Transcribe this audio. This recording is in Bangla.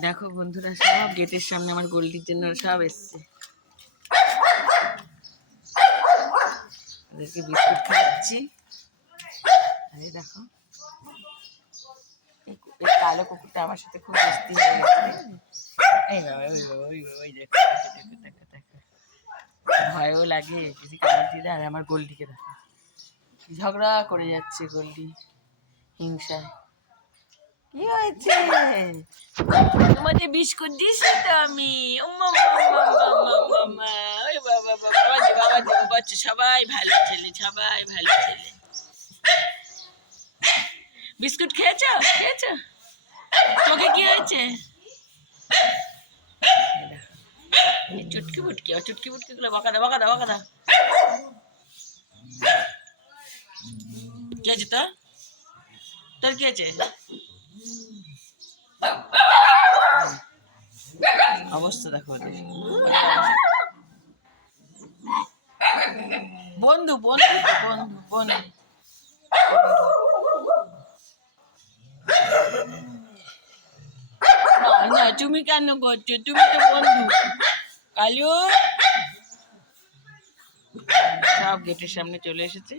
দেখো বন্ধুরা, সব গেটের সামনে আমার গোল্ডির জন্য সব এসছে। ওদেরকে বিস্কুট খাওয়াচ্ছি। আরে দেখো, এই কালো কুকুরটা আমার সাথে খুব মস্তি হয়ে গেছে। এই বাবা, ওই বাবা, ওই বাবা, ওই দেখো দেখো দেখো দেখো, ভয়ও লাগে কিছু কামড় দিলে। আর আমার গোল্ডিকে দেখো, ঝগড়া করে যাচ্ছে গোল্ডি হিংসায়। কি হয়েছে? তোমাকে বিস্কুট দিছি তো আমি। ওই বাবা বাবা, বাচ্চা সবাই ভালো ছেলে, সবাই ভালো ছেলে। বিস্কুট খেয়েছো? খেয়েছো? চোখে কি হয়েছে? চুটকি বুটকি, চুটকি বুটকি গুলো বকা দাও, বকা দাও, বকা দাও। কি হয়েছে তোর? তোর কি হয়েছে? অবস্থা দেখো ওদের। বন্ধু বন্ধু বন্ধু বন্ধু, না তুমি কেন করছো? তুমি তো বন্ধু। কালু সব গেটের সামনে চলে এসেছে।